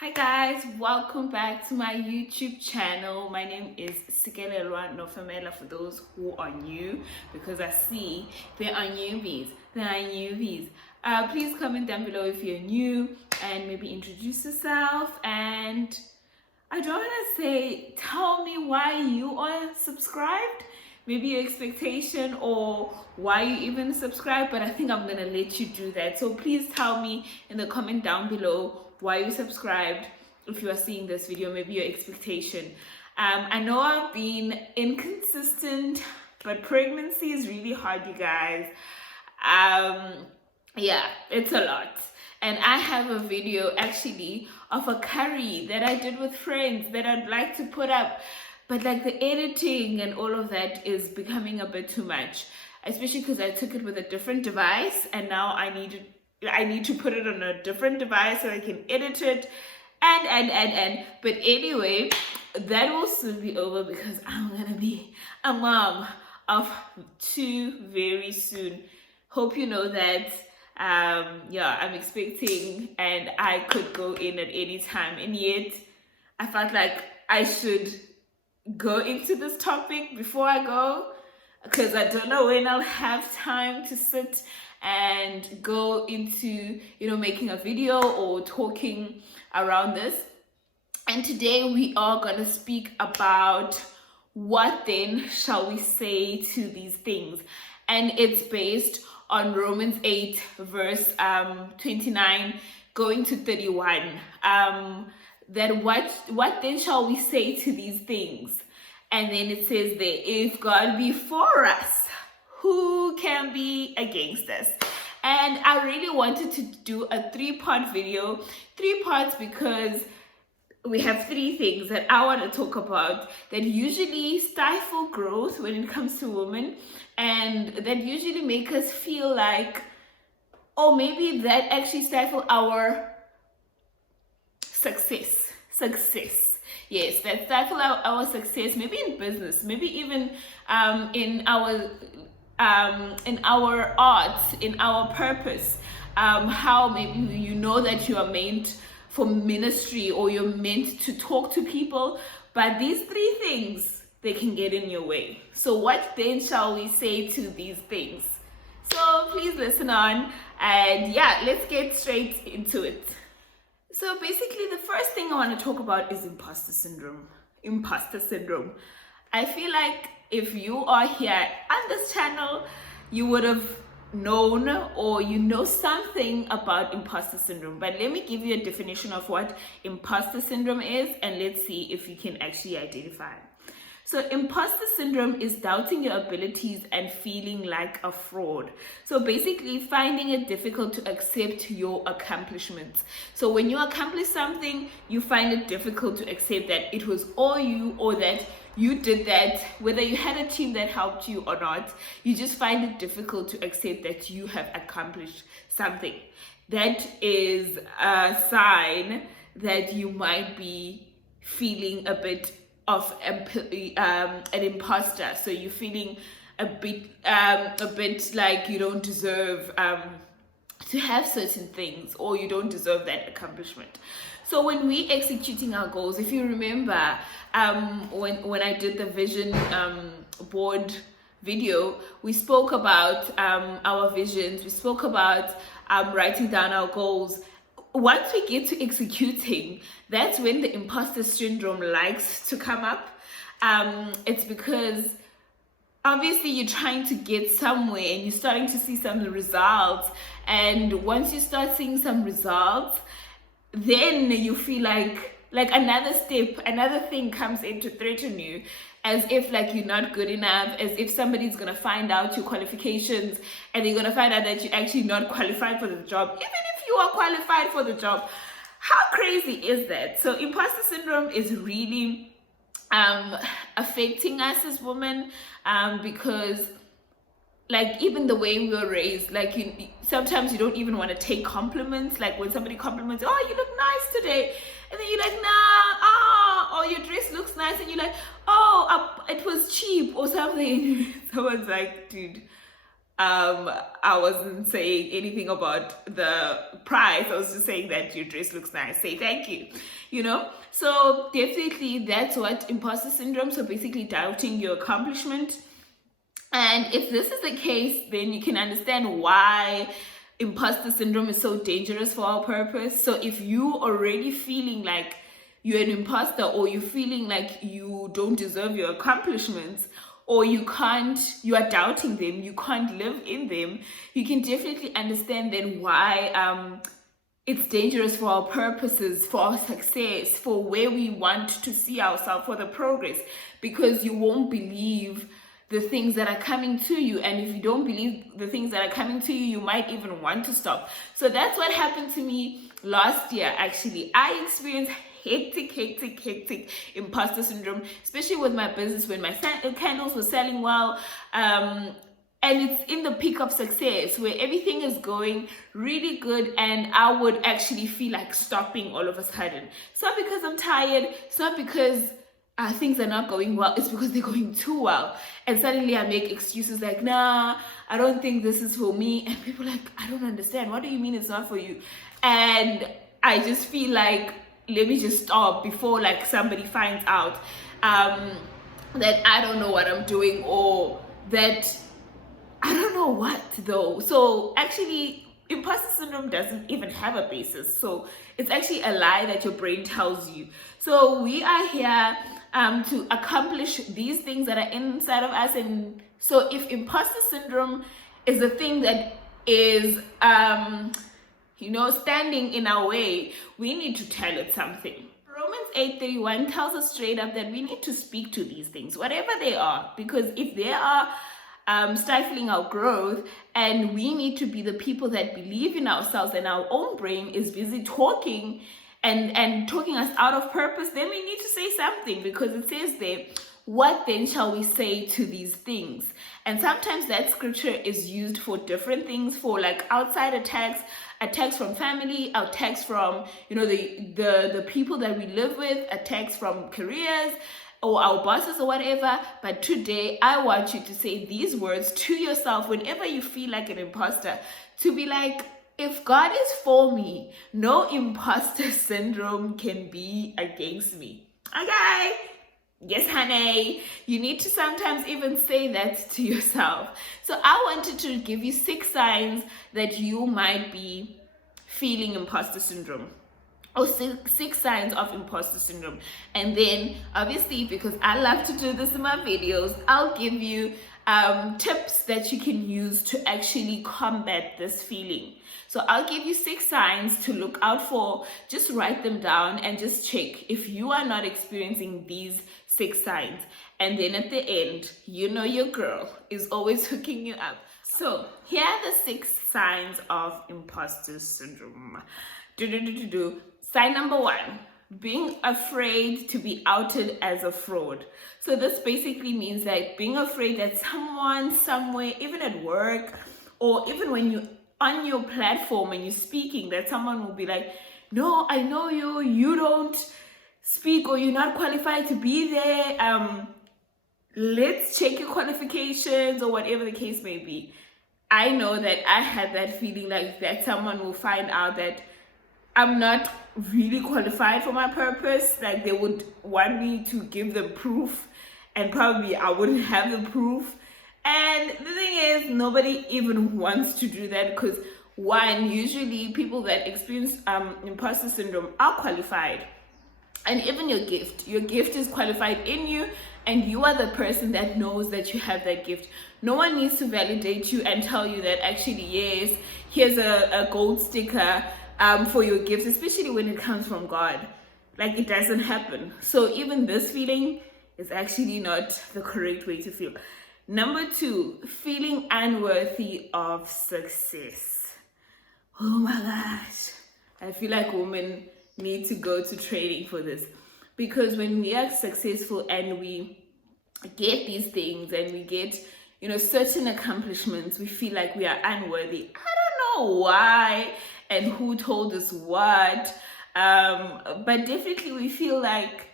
Hi guys, welcome back to my YouTube channel. My name is Sikelelwa Nofamela for those who are new, because I see there are newbies. Please comment down below if you're new and maybe introduce yourself. And I don't want to say, tell me why you are subscribed, maybe your expectation or why you even subscribe, but I think I'm gonna let you do that. So please tell me in the comment down below why you subscribed, if you are seeing this video, maybe your expectation. I know I've been inconsistent, but pregnancy is really hard, you guys. Yeah, it's a lot. And I have a video actually of a curry that I did with friends that I'd like to put up, but like the editing and all of that is becoming a bit too much, especially because I took it with a different device and now I need to put it on a different device so I can edit it and but anyway, that will soon be over because I'm gonna be a mom of two very soon. Hope you know that. Yeah, I'm expecting and I could go in at any time, and yet I felt like I should go into this topic before I go, because I don't know when I'll have time to sit and go into, making a video or talking around this. And today we are going to speak about what then shall we say to these things. And it's based on Romans 8 verse 29 going to 31. That what then shall we say to these things? And then it says there, if God be for us, who can be against us? And I really wanted to do a 3-part video, 3 parts, because we have 3 things that I want to talk about that usually stifle growth when it comes to women, and that usually make us feel like, oh, maybe that actually stifle our success. Yes, that stifle our success, maybe in business, maybe even in our arts, in our purpose, how maybe you know that you are meant for ministry or you're meant to talk to people, but these 3 things, they can get in your way. So what then shall we say to these things? So please listen on, and yeah, let's get straight into it. So basically, the first thing I want to talk about is imposter syndrome. I feel like if you are here on this channel, you would have known or you know something about imposter syndrome. But let me give you a definition of what imposter syndrome is, and let's see if you can actually identify. So imposter syndrome is doubting your abilities and feeling like a fraud. So basically finding it difficult to accept your accomplishments. So when you accomplish something, you find it difficult to accept that it was all you, or that you did that, whether you had a team that helped you or not. You just find it difficult to accept that you have accomplished something. That is a sign that you might be feeling a bit of an imposter. So you're feeling a bit like you don't deserve to have certain things, or you don't deserve that accomplishment. So when we executing our goals, if you remember, when I did the vision board video, we spoke about our visions, we spoke about writing down our goals. Once we get to executing, that's when the imposter syndrome likes to come up. It's because obviously you're trying to get somewhere and you're starting to see some results, and once you start seeing some results, then you feel like another step, another thing comes in to threaten you, as if like you're not good enough, as if somebody's gonna find out your qualifications and they're gonna find out that you're actually not qualified for the job, even if you are qualified for the job. How crazy is that? So imposter syndrome is really affecting us as women, because like even the way we were raised, like sometimes you don't even want to take compliments. Like when somebody compliments, oh, you look nice today, and then you're like, nah, or your dress looks nice, and you're like, oh, it was cheap or something. Someone's like, dude, I wasn't saying anything about the price. I was just saying that your dress looks nice. Say thank you, you know? So definitely that's what imposter syndrome. So basically doubting your accomplishment. And if this is the case, then you can understand why imposter syndrome is so dangerous for our purpose. So if you already feeling like you're an imposter, or you're feeling like you don't deserve your accomplishments, or you are doubting them, you can't live in them, you can definitely understand then why it's dangerous for our purposes, for our success, for where we want to see ourselves, for the progress, because you won't believe the things that are coming to you. And if you don't believe the things that are coming to you, you might even want to stop. So that's what happened to me last year. Actually, I experienced hectic imposter syndrome, especially with my business, when my candles were selling well, and it's in the peak of success where everything is going really good, and I would actually feel like stopping all of a sudden. It's not because I'm tired, it's not because things are not going well, it's because they're going too well. And suddenly I make excuses like, nah, I don't think this is for me. And people are like, I don't understand. What do you mean it's not for you? And I just feel like, let me just stop before like somebody finds out that I don't know what I'm doing, or that I don't know what though. So actually, imposter syndrome doesn't even have a basis. So it's actually a lie that your brain tells you. So we are here to accomplish these things that are inside of us. And so if imposter syndrome is the thing that is standing in our way, we need to tell it something. Romans 8:31 tells us straight up that we need to speak to these things, whatever they are, because if they are stifling our growth, and we need to be the people that believe in ourselves, and our own brain is busy talking and talking us out of purpose, then we need to say something, because it says there, what then shall we say to these things? And sometimes that scripture is used for different things, for like outside attacks from family, attacks from the people that we live with, attacks from careers or our bosses or whatever. But today I want you to say these words to yourself whenever you feel like an imposter, to be like, if God is for me, no imposter syndrome can be against me. Okay? Yes, honey. You need to sometimes even say that to yourself. So I wanted to give you 6 signs that you might be feeling imposter syndrome, or 6 signs of imposter syndrome. And then obviously, because I love to do this in my videos, I'll give you tips that you can use to actually combat this feeling. So I'll give you 6 signs to look out for. Just write them down and just check if you are not experiencing these 6 signs. And then at the end, your girl is always hooking you up. So here are the 6 signs of imposter syndrome. Sign number 1, being afraid to be outed as a fraud. So this basically means like being afraid that someone somewhere, even at work, or even when you on your platform and you're speaking, that someone will be like, no, I know you don't speak, or you're not qualified to be there. Let's check your qualifications, or whatever the case may be. I know that I had that feeling like that someone will find out that I'm not really qualified for my purpose. Like they would want me to give them proof, and probably I wouldn't have the proof. And the thing is, nobody even wants to do that, because one, usually people that experience imposter syndrome are qualified. And even your gift is qualified in you, and you are the person that knows that you have that gift. No one needs to validate you and tell you that actually, yes, here's a gold sticker for your gifts, especially when it comes from God. Like, it doesn't happen. So even this feeling is actually not the correct way to feel. Number 2, feeling unworthy of success. Oh my gosh. I feel like women need to go to training for this, because when we are successful and we get these things and we get certain accomplishments, we feel like we are unworthy. I don't know why and who told us what, but definitely we feel like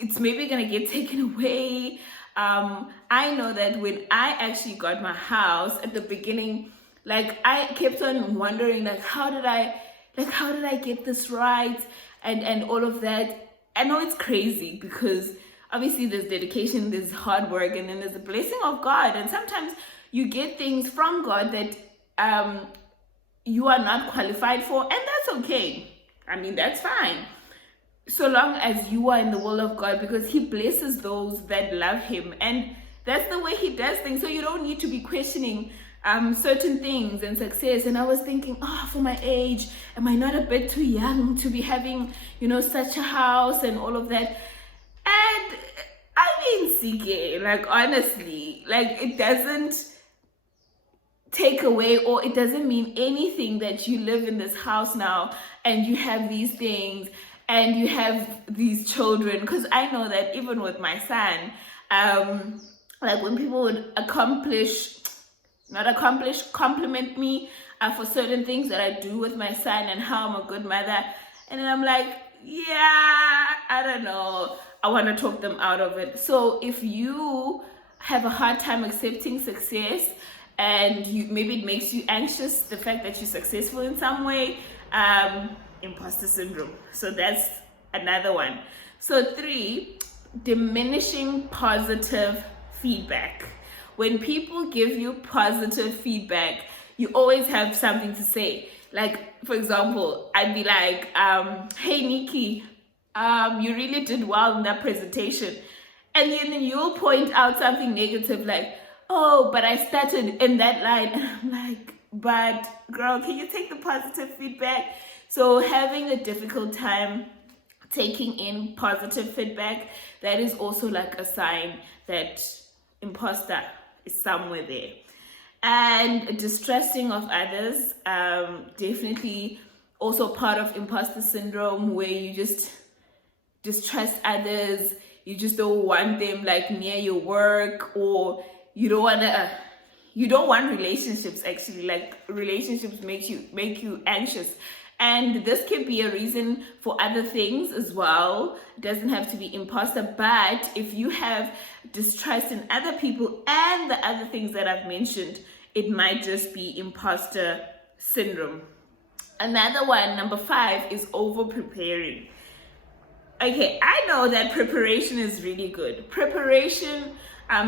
it's maybe gonna get taken away. I know that when I actually got my house at the beginning, like I kept on wondering, like how did I get this right, and all of that. I know it's crazy because obviously there's dedication, there's hard work, and then there's the blessing of God. And sometimes you get things from God that you are not qualified for, and that's okay. I mean, that's fine, so long as you are in the will of God, because He blesses those that love Him, and that's the way He does things. So you don't need to be questioning certain things and success. And I was thinking, oh, for my age, am I not a bit too young to be having, such a house and all of that? And I mean, CK, like honestly, like it doesn't take away, or it doesn't mean anything that you live in this house now and you have these things and you have these children. Because I know that even with my son, like when people would compliment me for certain things that I do with my son and how I'm a good mother, and then I'm like, yeah, I don't know, I want to talk them out of it. So if you have a hard time accepting success, and maybe it makes you anxious, the fact that you're successful in some way, imposter syndrome. So that's another one. So 3, diminishing positive feedback. When people give you positive feedback, you always have something to say. Like, for example, I'd be like, hey Nikki, you really did well in that presentation. And then you'll point out something negative, like, oh, but I started in that line. And I'm like, but girl, can you take the positive feedback? So having a difficult time taking in positive feedback, that is also like a sign that imposter is somewhere there. And distrusting of others, definitely also part of imposter syndrome, where you just distrust others. You just don't want them like near your work, or you don't want relationships. Actually, like relationships make you anxious. And this can be a reason for other things as well. It doesn't have to be imposter, but if you have distrust in other people and the other things that I've mentioned, it might just be imposter syndrome. Another one, number 5, is over preparing. Okay, I know that preparation is really good. Preparation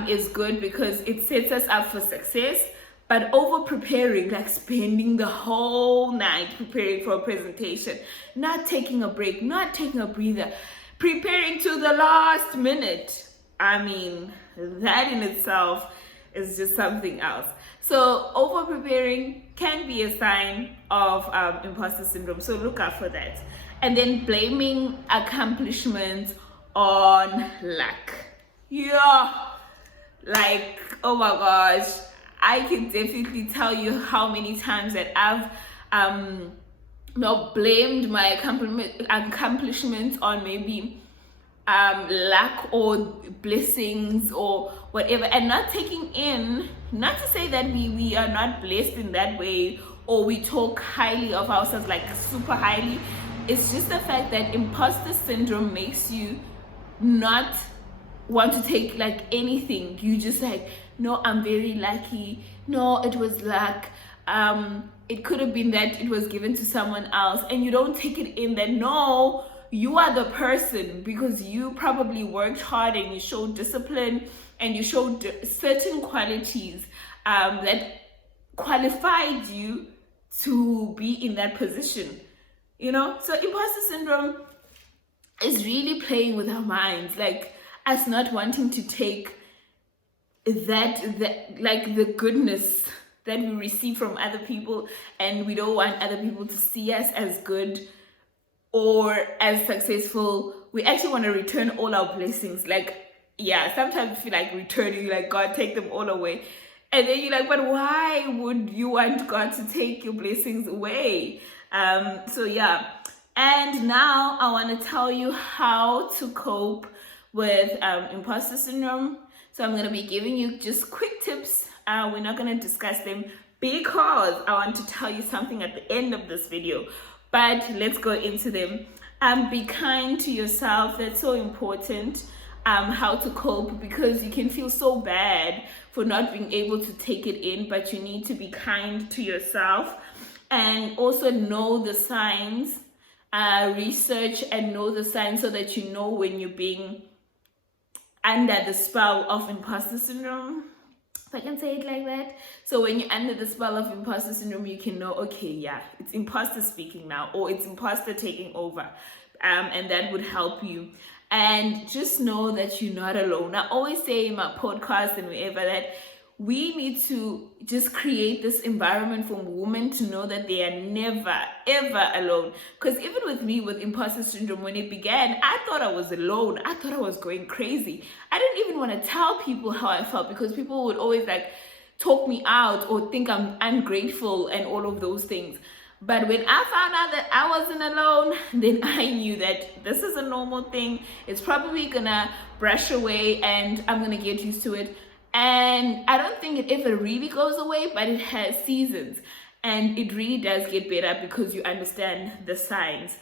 is good because it sets us up for success. But over preparing, like spending the whole night preparing for a presentation, not taking a break, not taking a breather, preparing to the last minute, I mean, that in itself is just something else. So over preparing can be a sign of imposter syndrome. So look out for that. And then blaming accomplishments on luck. Yeah, like, oh my gosh. I can definitely tell you how many times that I've blamed my accomplishments on maybe luck or blessings or whatever, and not taking in, not to say that we are not blessed in that way, or we talk highly of ourselves, like super highly. It's just the fact that imposter syndrome makes you not want to take like anything. You just like, no, I'm very lucky. No, it was luck. It could have been that it was given to someone else, and you don't take it in that, no, you are the person, because you probably worked hard and you showed discipline and you showed certain qualities that qualified you to be in that position. So imposter syndrome is really playing with our minds, like us not wanting to take that like the goodness that we receive from other people, and we don't want other people to see us as good or as successful. We actually want to return all our blessings. Like, yeah, sometimes you feel like returning, like, God, take them all away. And then you're like, but why would you want God to take your blessings away? So yeah. And now I want to tell you how to cope with imposter syndrome. So I'm going to be giving you just quick tips. We're not going to discuss them because I want to tell you something at the end of this video. But let's go into them. Be kind to yourself. That's so important. how to cope, because you can feel so bad for not being able to take it in, but you need to be kind to yourself and also know the signs, research and know the signs so that you know when you're being under the spell of imposter syndrome, if I can say it like that. So when you're under the spell of imposter syndrome, you can know, okay, yeah, it's imposter speaking now, or it's imposter taking over, and that would help you. And just know that you're not alone. I always say in my podcast and wherever that we need to just create this environment for women to know that they are never, ever alone. Because even with me, with imposter syndrome, when it began, I thought I was alone. I thought I was going crazy. I didn't even want to tell people how I felt, because people would always like talk me out or think I'm ungrateful and all of those things. But when I found out that I wasn't alone, then I knew that this is a normal thing. It's probably gonna brush away and I'm gonna get used to it. And I don't think it ever really goes away, but it has seasons. And it really does get better because you understand the signs.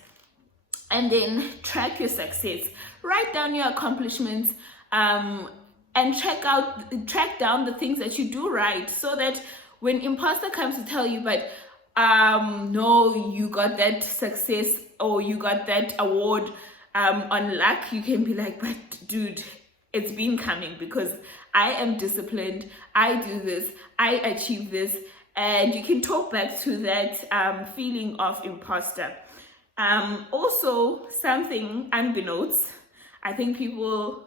And then track your success. Write down your accomplishments, and track down the things that you do right, so that when imposter comes to tell you, but no, you got that success or you got that award on luck, you can be like, but dude, it's been coming because I am disciplined, I do this, I achieve this, and you can talk back to that feeling of imposter. Also, something unbeknownst, I think people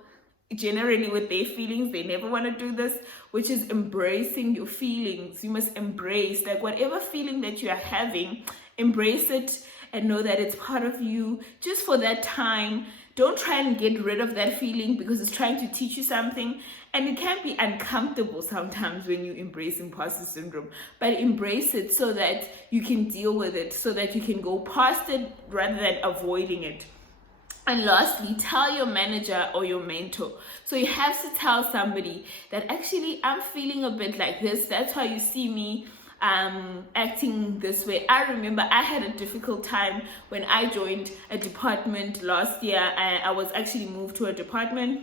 generally with their feelings, they never want to do this, which is embracing your feelings. You must embrace, like, whatever feeling that you are having, embrace it and know that it's part of you just for that time. Don't try and get rid of that feeling, because it's trying to teach you something, and it can be uncomfortable sometimes when you embrace imposter syndrome, but embrace it so that you can deal with it, so that you can go past it rather than avoiding it. And lastly, tell your manager or your mentor. So you have to tell somebody that actually I'm feeling a bit like this. That's why you see me acting this way. I remember I had a difficult time when I joined a department last year. I was actually moved to a department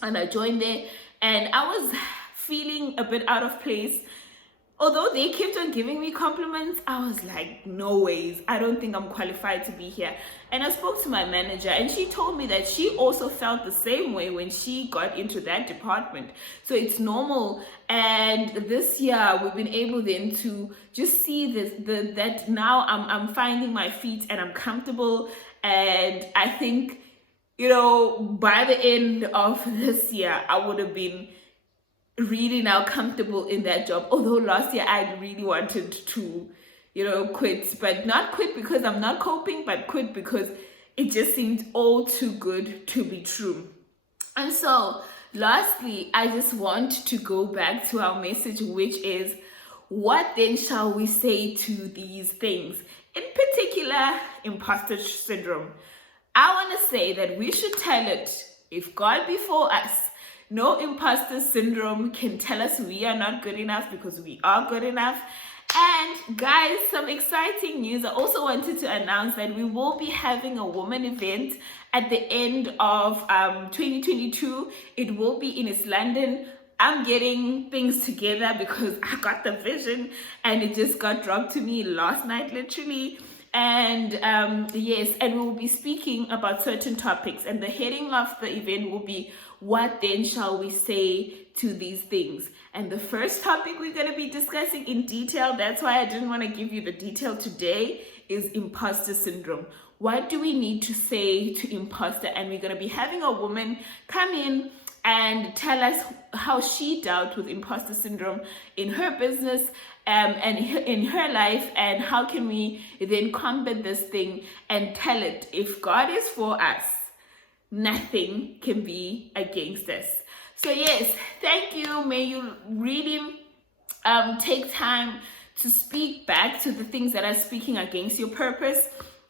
and I joined there, and I was feeling a bit out of place. Although they kept on giving me compliments, I was like, no ways, I don't think I'm qualified to be here. And I spoke to my manager, and she told me that she also felt the same way when she got into that department. So it's normal. And this year we've been able then to just see that now I'm finding my feet and I'm comfortable. And I think, by the end of this year, I would have been really now comfortable in that job. Although last year I really wanted to quit, but not quit because I'm not coping, but quit because it just seemed all too good to be true. And so lastly, I just want to go back to our message, which is, what then shall we say to these things, in particular imposter syndrome? I want to say that we should tell it. If God be for us, no imposter syndrome can tell us we are not good enough, because we are good enough. And guys, some exciting news. I also wanted to announce that we will be having a woman event at the end of 2022. It will be in East London. I'm getting things together because I got the vision and it just got dropped to me last night, literally. And yes, and we will be speaking about certain topics, and the heading of the event will be, what then shall we say to these things? And the first topic we're going to be discussing in detail, that's why I didn't want to give you the detail today, is imposter syndrome. What do we need to say to imposter? And we're going to be having a woman come in and tell us how she dealt with imposter syndrome in her business and in her life, and how can we then combat this thing and tell it, if God is for us, nothing can be against us. So yes, thank you. May you really take time to speak back to the things that are speaking against your purpose,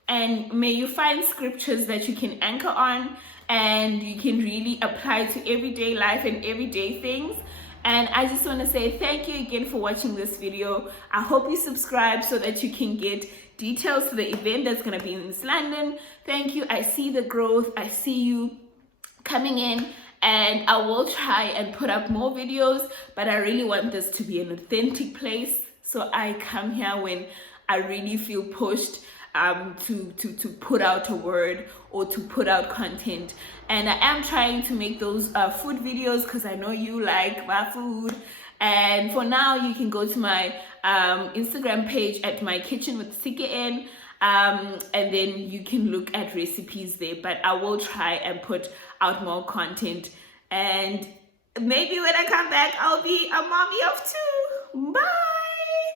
and may you find scriptures that you can anchor on and you can really apply to everyday life and everyday things. And I just want to say thank you again for watching this video. I hope you subscribe so that you can get details to the event that's going to be in East London. Thank you. I see the growth. I see you coming in, and I will try and put up more videos, but I really want this to be an authentic place. So I come here when I really feel pushed to put out a word or to put out content. And I am trying to make those food videos because I know you like my food. And for now, you can go to my Instagram page at My Kitchen with CKN, and then you can look at recipes there. But I will try and put out more content, and maybe when I come back, I'll be a mommy of two. Bye.